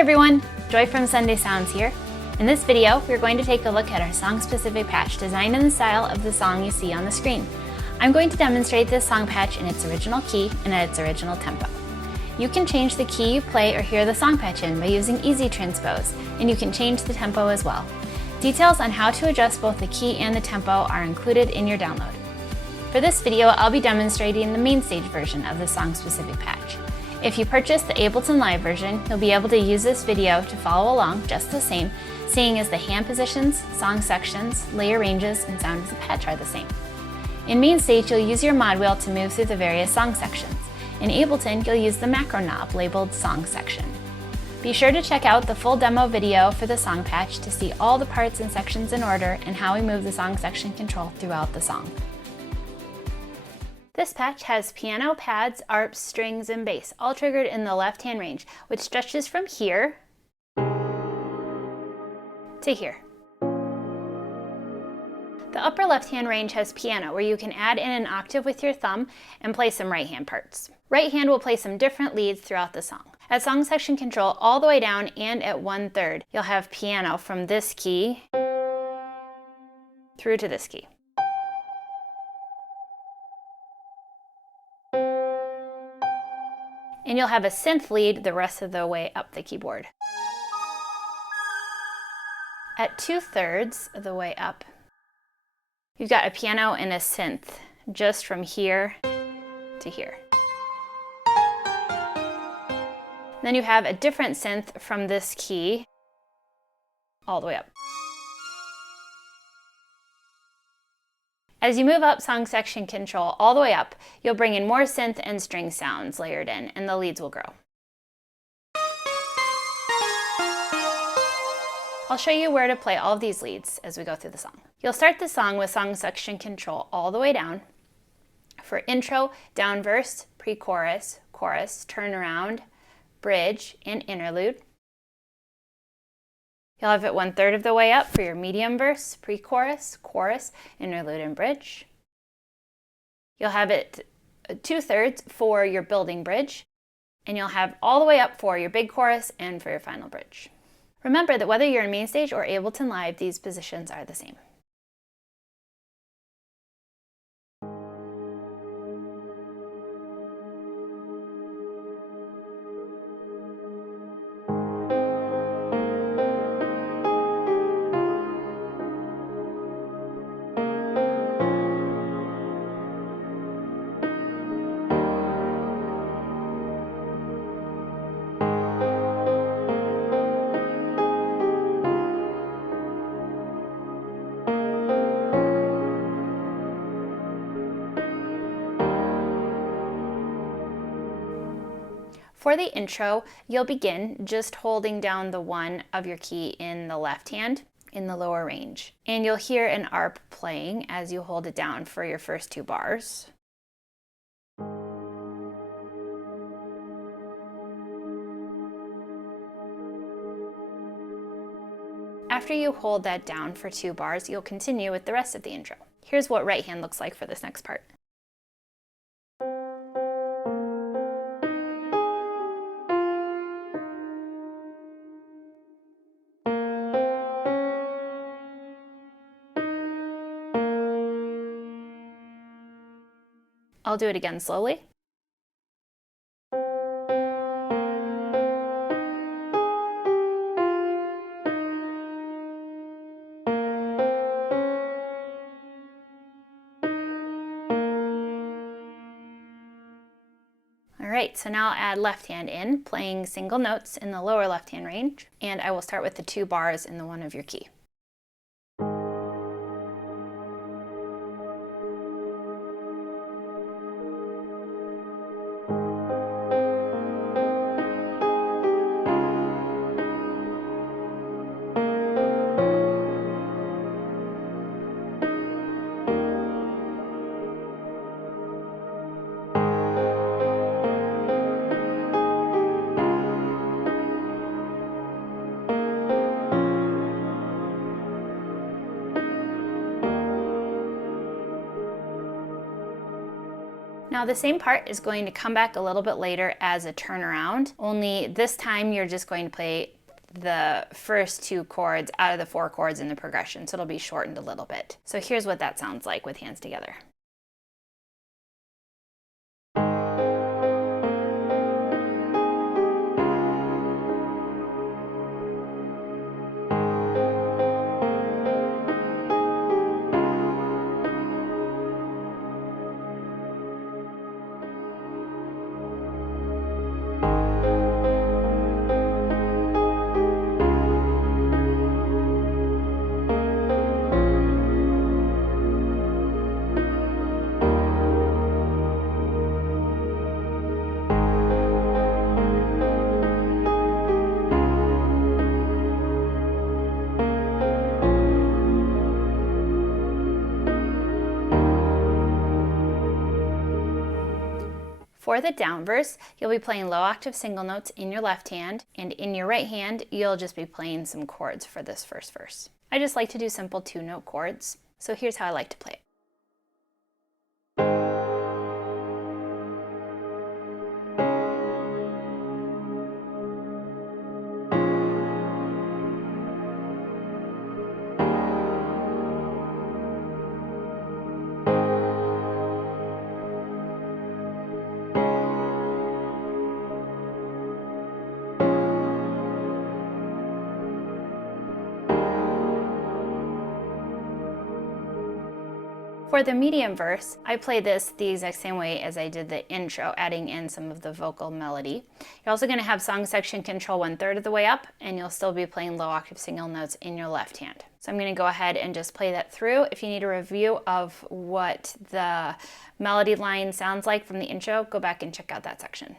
everyone, Joy from Sunday Sounds here. In this video, we're going to take a look at our song-specific patch designed in the style of the song you see on the screen. I'm going to demonstrate this song patch in its original key and at its original tempo. You can change the key you play or hear the song patch in by using Easy Transpose, and you can change the tempo as well. Details on how to adjust both the key and the tempo are included in your download. For this video, I'll be demonstrating the MainStage version of the song-specific patch. If you purchase the Ableton Live version, you'll be able to use this video to follow along just the same, seeing as the hand positions, song sections, layer ranges, and sound of the patch are the same. In MainStage, you'll use your mod wheel to move through the various song sections. In Ableton, you'll use the macro knob labeled Song Section. Be sure to check out the full demo video for the song patch to see all the parts and sections in order and how we move the song section control throughout the song. This patch has piano, pads, arps, strings, and bass, all triggered in the left-hand range, which stretches from here to here. The upper left-hand range has piano, where you can add in an octave with your thumb and play some right-hand parts. Right hand will play some different leads throughout the song. At song section control all the way down and at 1/3, you'll have piano from this key through to this key. And you'll have a synth lead the rest of the way up the keyboard. At 2/3 of the way up, you've got a piano and a synth just from here to here. Then you have a different synth from this key all the way up. As you move up song section control all the way up, you'll bring in more synth and string sounds layered in, and the leads will grow. I'll show you where to play all of these leads as we go through the song. You'll start the song with song section control all the way down. For intro, down verse, pre-chorus, chorus, turnaround, bridge, and interlude. You'll have it 1/3 of the way up for your medium verse, pre-chorus, chorus, interlude, and bridge. You'll have it 2/3 for your building bridge, and you'll have all the way up for your big chorus and for your final bridge. Remember that whether you're in MainStage or Ableton Live, these positions are the same. For the intro, you'll begin just holding down the 1 of your key in the left hand in the lower range. And you'll hear an arp playing as you hold it down for your first 2 bars. After you hold that down for 2 bars, you'll continue with the rest of the intro. Here's what right hand looks like for this next part. I'll do it again slowly. Alright, so now I'll add left hand in, playing single notes in the lower left hand range, and I will start with the 2 bars in the 1 of your key. Now the same part is going to come back a little bit later as a turnaround, only this time you're just going to play the first 2 chords out of the 4 chords in the progression, so it'll be shortened a little bit. So here's what that sounds like with hands together. For the down verse, you'll be playing low octave single notes in your left hand, and in your right hand, you'll just be playing some chords for this first verse. I just like to do simple 2-note chords, so here's how I like to play it. For the medium verse, I play this the exact same way as I did the intro, adding in some of the vocal melody. You're also going to have song section control 1/3 of the way up, and you'll still be playing low octave single notes in your left hand. So I'm going to go ahead and just play that through. If you need a review of what the melody line sounds like from the intro, go back and check out that section.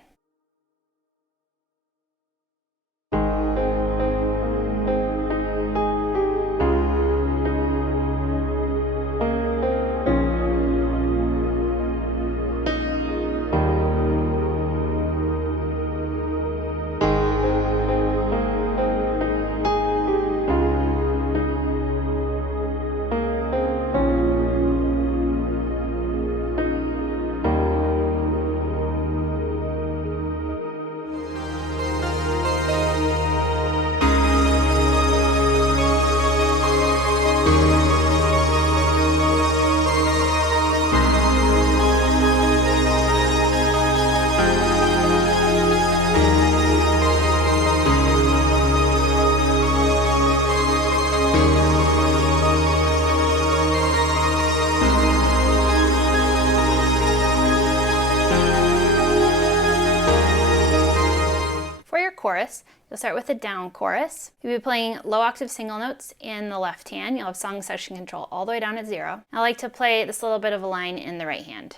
Chorus, you'll start with a down chorus. You'll be playing low octave single notes in the left hand. You'll have song section control all the way down at 0. I like to play this little bit of a line in the right hand.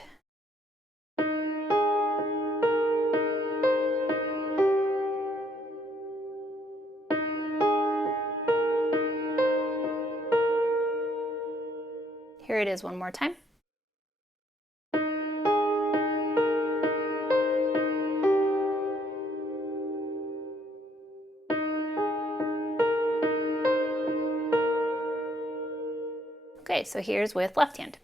Here it is one more time. Okay, so here's with left hand.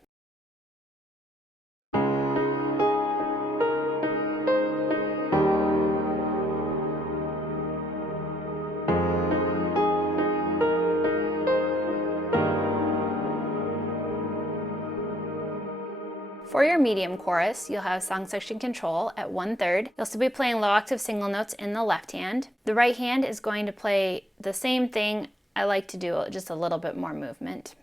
For your medium chorus, you'll have song section control at 1/3. You'll still be playing low octave single notes in the left hand. The right hand is going to play the same thing. I like to do just a little bit more movement.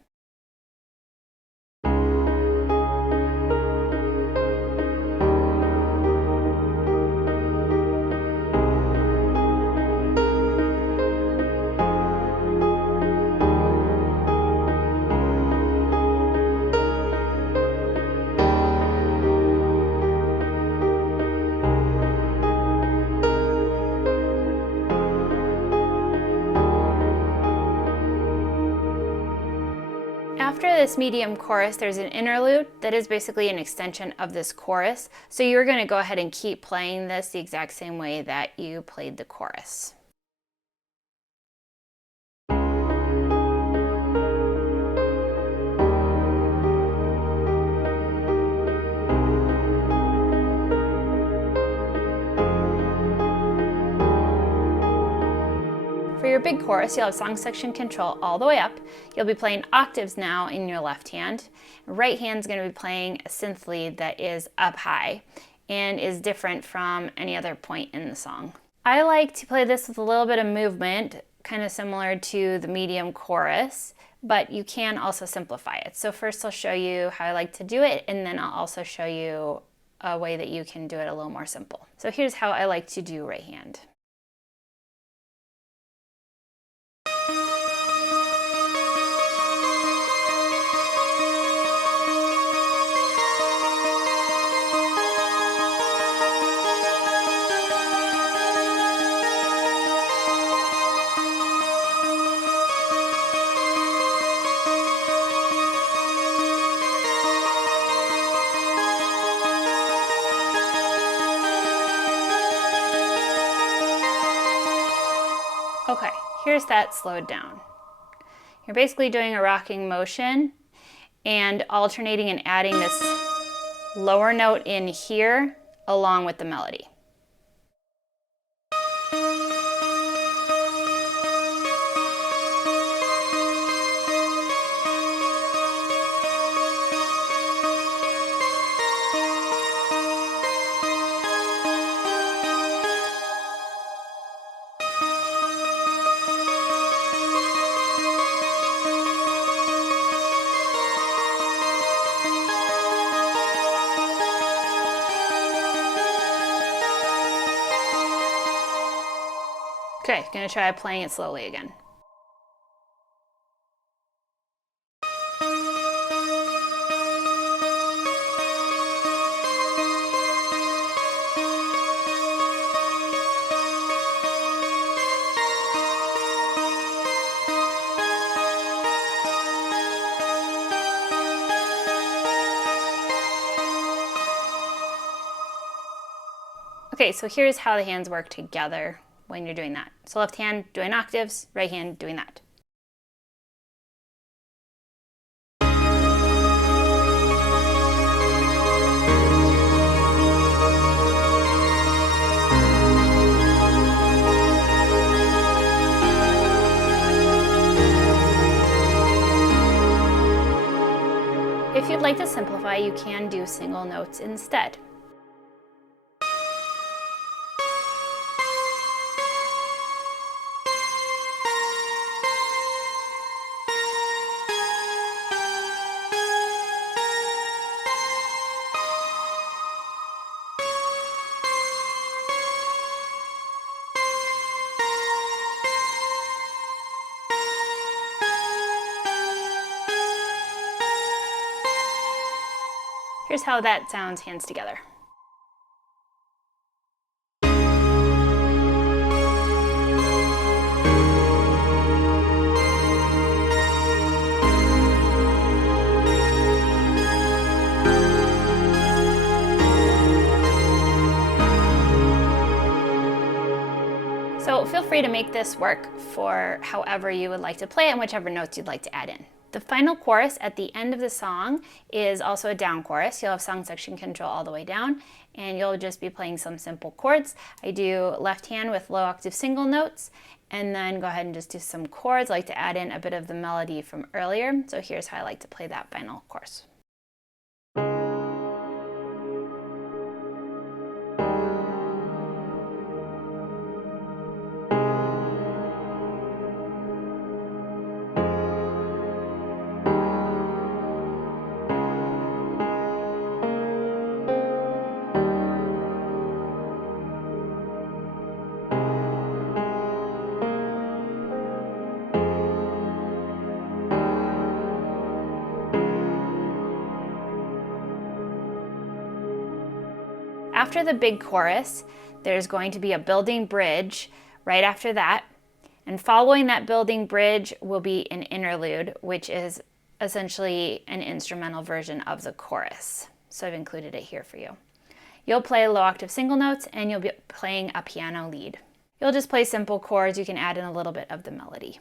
After this medium chorus, there's an interlude that is basically an extension of this chorus. So you're going to go ahead and keep playing this the exact same way that you played the chorus. For your big chorus, you'll have song section control all the way up. You'll be playing octaves now in your left hand. Right hand's going to be playing a synth lead that is up high and is different from any other point in the song. I like to play this with a little bit of movement, kind of similar to the medium chorus, but you can also simplify it. So first I'll show you how I like to do it, and then I'll also show you a way that you can do it a little more simple. So here's how I like to do right hand. Okay, here's that slowed down. You're basically doing a rocking motion and alternating and adding this lower note in here along with the melody. Okay, gonna try playing it slowly again. Okay, so here's how the hands work together when you're doing that. So left hand doing octaves, right hand doing that. If you'd like to simplify, you can do single notes instead. Here's how that sounds hands together. So feel free to make this work for however you would like to play it and whichever notes you'd like to add in. The final chorus at the end of the song is also a down chorus. You'll have song section control all the way down, and you'll just be playing some simple chords. I do left hand with low octave single notes, and then go ahead and just do some chords. I like to add in a bit of the melody from earlier. So here's how I like to play that final chorus. After the big chorus, there's going to be a building bridge right after that. And following that building bridge will be an interlude, which is essentially an instrumental version of the chorus. So I've included it here for you. You'll play low octave single notes and you'll be playing a piano lead. You'll just play simple chords. You can add in a little bit of the melody.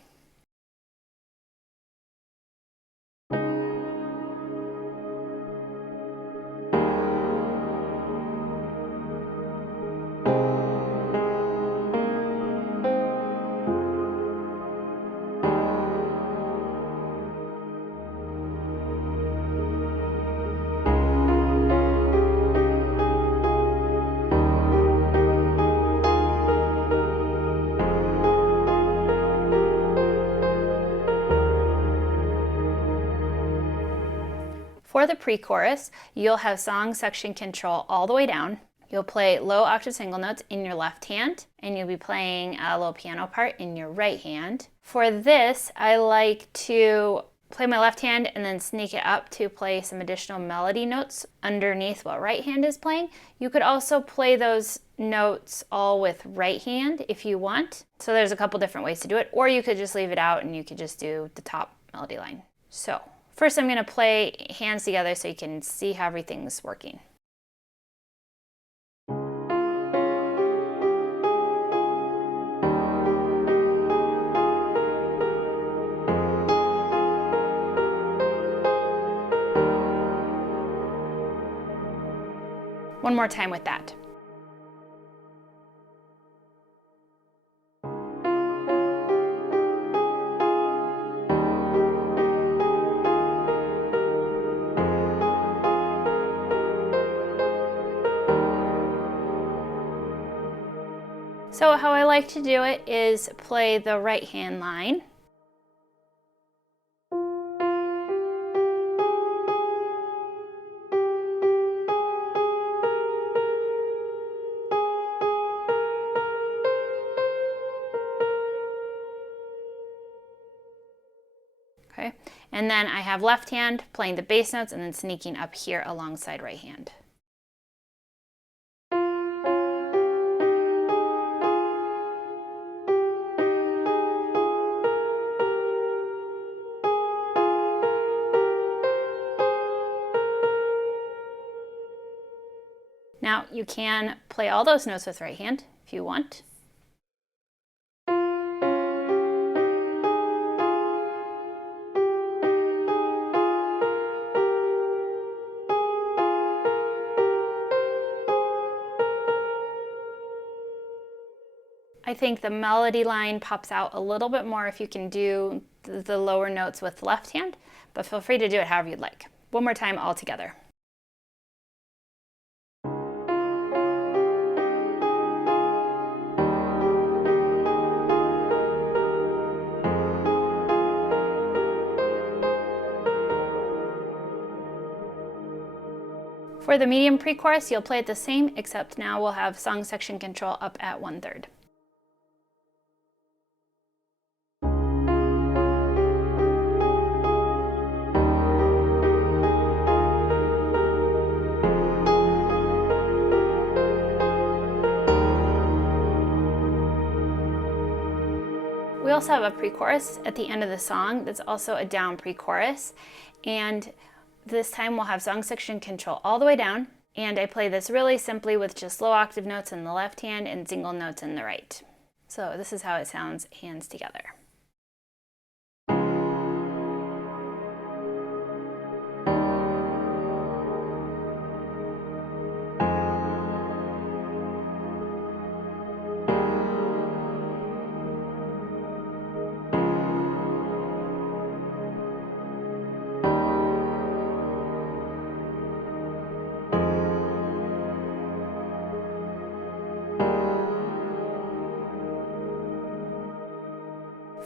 For the pre-chorus, you'll have song section control all the way down. You'll play low octave single notes in your left hand, and you'll be playing a little piano part in your right hand. For this, I like to play my left hand and then sneak it up to play some additional melody notes underneath what right hand is playing. You could also play those notes all with right hand if you want. So there's a couple different ways to do it, or you could just leave it out and you could just do the top melody line. So first I'm going to play hands together so you can see how everything's working. One more time with that. So how I like to do it is play the right hand line. Okay, and then I have left hand playing the bass notes and then sneaking up here alongside right hand. Now you can play all those notes with right hand if you want. I think the melody line pops out a little bit more if you can do the lower notes with the left hand, but feel free to do it however you'd like. One more time all together. For the medium pre-chorus, you'll play it the same, except now we'll have song section control up at 1/3. We also have a pre-chorus at the end of the song that's also a down pre-chorus, and this time we'll have song section control all the way down, and I play this really simply with just low octave notes in the left hand and single notes in the right. So this is how it sounds hands together.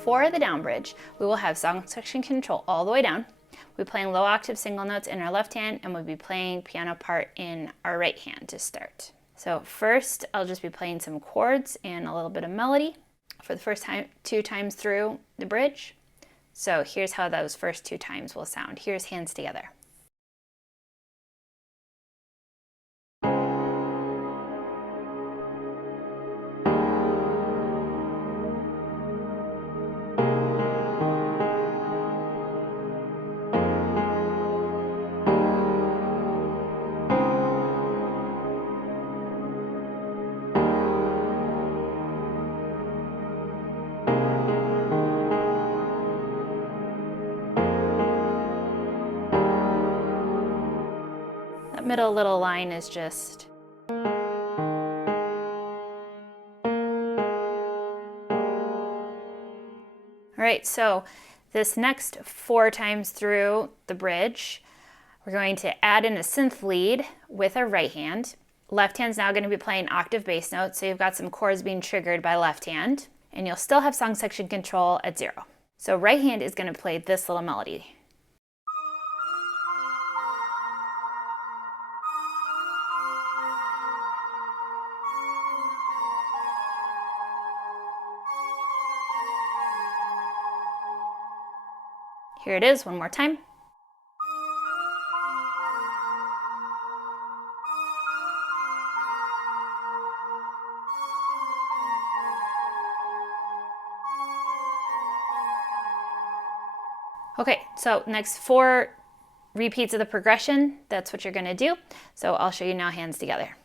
For the down bridge, we will have song section control all the way down. We'll be playing low octave single notes in our left hand, and we'll be playing piano part in our right hand to start. So first, I'll just be playing some chords and a little bit of melody for the first time, 2 times through the bridge. So here's how those first 2 times will sound. Here's hands together. That middle little line is just all right, so this next 4 times through the bridge, we're going to add in a synth lead with our right hand. Left hand's now going to be playing octave bass notes, so you've got some chords being triggered by left hand, and you'll still have song section control at 0. So right hand is going to play this little melody. Here it is one more time. Okay, so next 4 repeats of the progression, that's what you're going to do. So I'll show you now, hands together.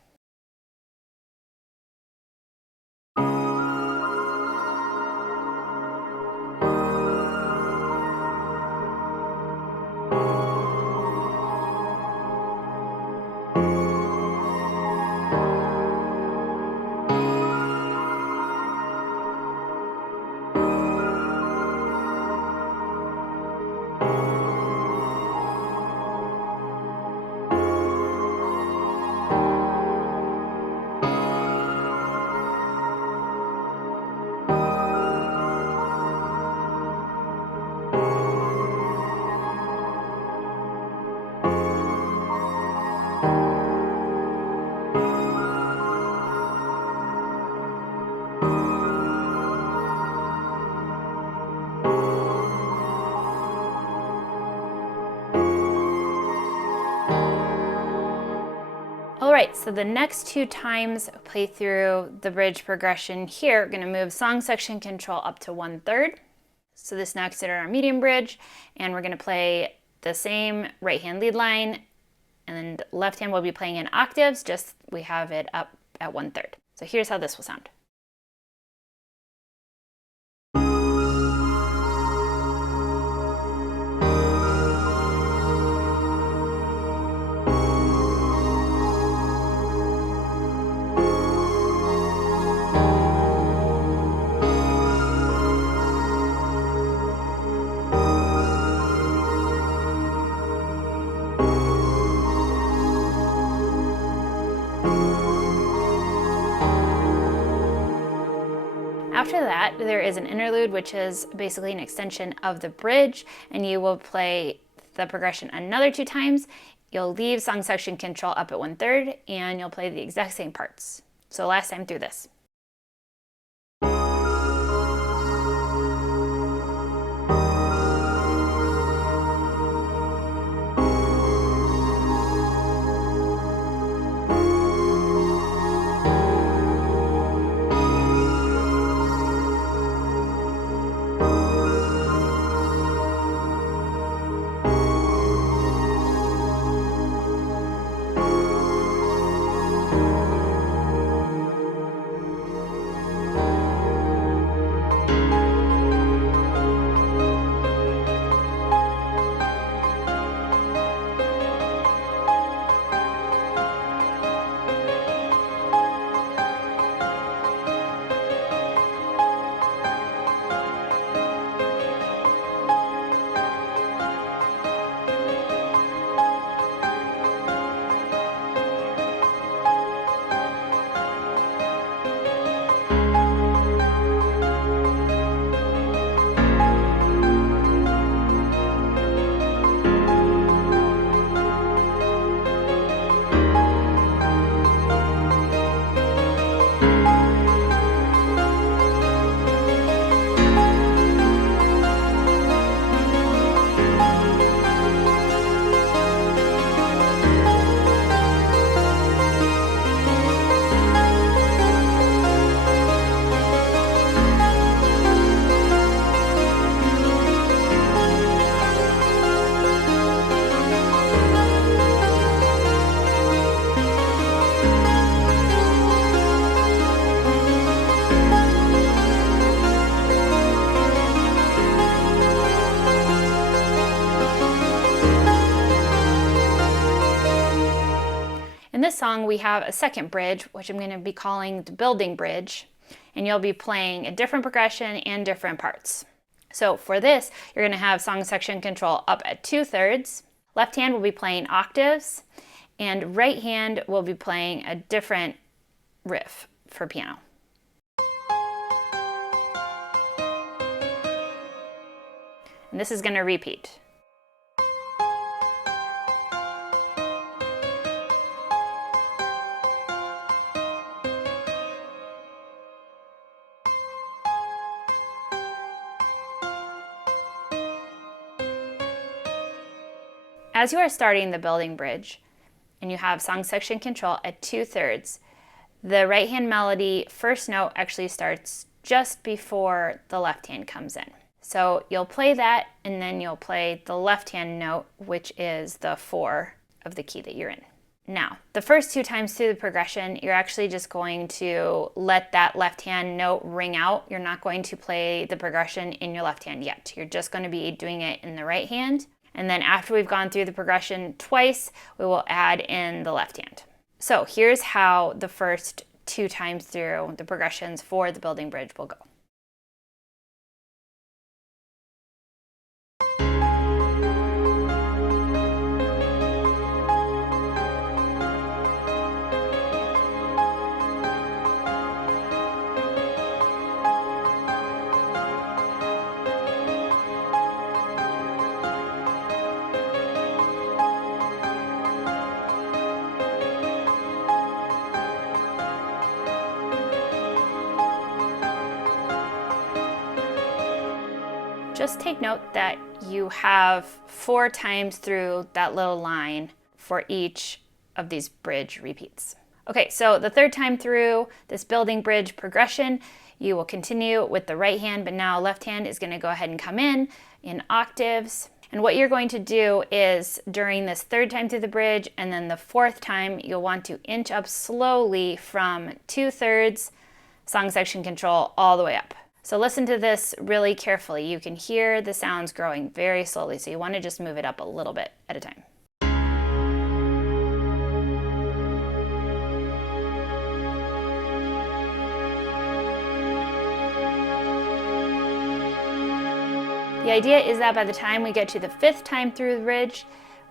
Alright, so the next 2 times play through the bridge progression here, we're going to move song section control up to 1/3. So this now considered our medium bridge, and we're going to play the same right hand lead line, and left hand will be playing in octaves, just we have it up at 1/3. So here's how this will sound. After that, there is an interlude, which is basically an extension of the bridge, and you will play the progression another 2 times. You'll leave song section control up at 1/3, and you'll play the exact same parts. So last time through this. In this song, we have a second bridge, which I'm going to be calling the building bridge, and you'll be playing a different progression and different parts. So for this, you're going to have song section control up at 2/3. Left hand will be playing octaves, and right hand will be playing a different riff for piano. And this is going to repeat. As you are starting the building bridge and you have song section control at 2/3, the right hand melody first note actually starts just before the left hand comes in. So you'll play that and then you'll play the left hand note, which is the 4 of the key that you're in. Now, the first 2 times through the progression, you're actually just going to let that left hand note ring out. You're not going to play the progression in your left hand yet. You're just going to be doing it in the right hand. And then after we've gone through the progression twice, we will add in the left hand. So here's how the first 2 times through the progressions for the building bridge will go. Just take note that you have 4 times through that little line for each of these bridge repeats. Okay, so the 3rd time through this building bridge progression, you will continue with the right hand, but now left hand is going to go ahead and come in octaves. And what you're going to do is during this 3rd time through the bridge and then the 4th time, you'll want to inch up slowly from 2/3 song section control all the way up. So listen to this really carefully. You can hear the sounds growing very slowly, so you want to just move it up a little bit at a time. The idea is that by the time we get to the 5th time through the bridge,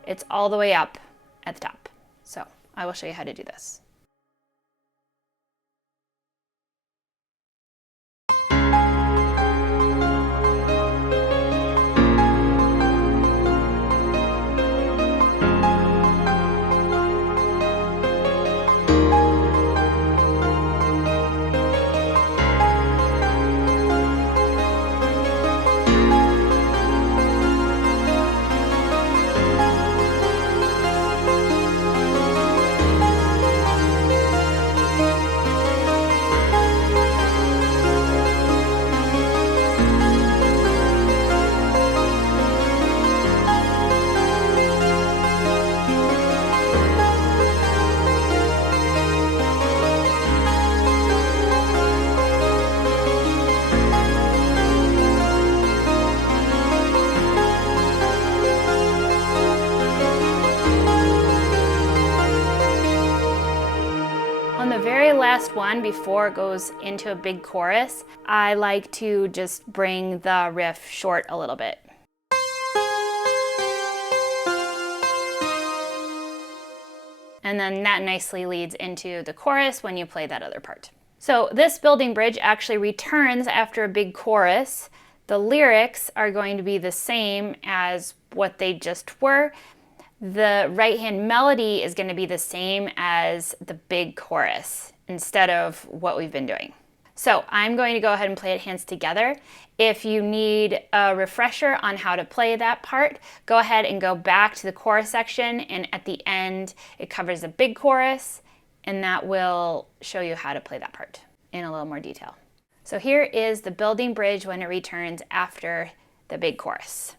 it's all the way up at the top. So I will show you how to do this. On the very last one, before it goes into a big chorus, I like to just bring the riff short a little bit. And then that nicely leads into the chorus when you play that other part. So this building bridge actually returns after a big chorus. The lyrics are going to be the same as what they just were. The right hand melody is going to be the same as the big chorus instead of what we've been doing. So I'm going to go ahead and play it hands together. If you need a refresher on how to play that part, go ahead and go back to the chorus section, and at the end it covers the big chorus, and that will show you how to play that part in a little more detail. So here is the building bridge when it returns after the big chorus.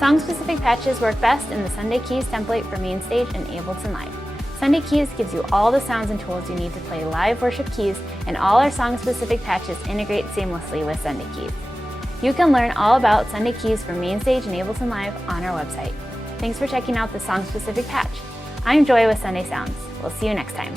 Song-specific patches work best in the Sunday Keys template for MainStage and Ableton Live. Sunday Keys gives you all the sounds and tools you need to play live worship keys, and all our song-specific patches integrate seamlessly with Sunday Keys. You can learn all about Sunday Keys for MainStage and Ableton Live on our website. Thanks for checking out the song-specific patch. I'm Joy with Sunday Sounds. We'll see you next time.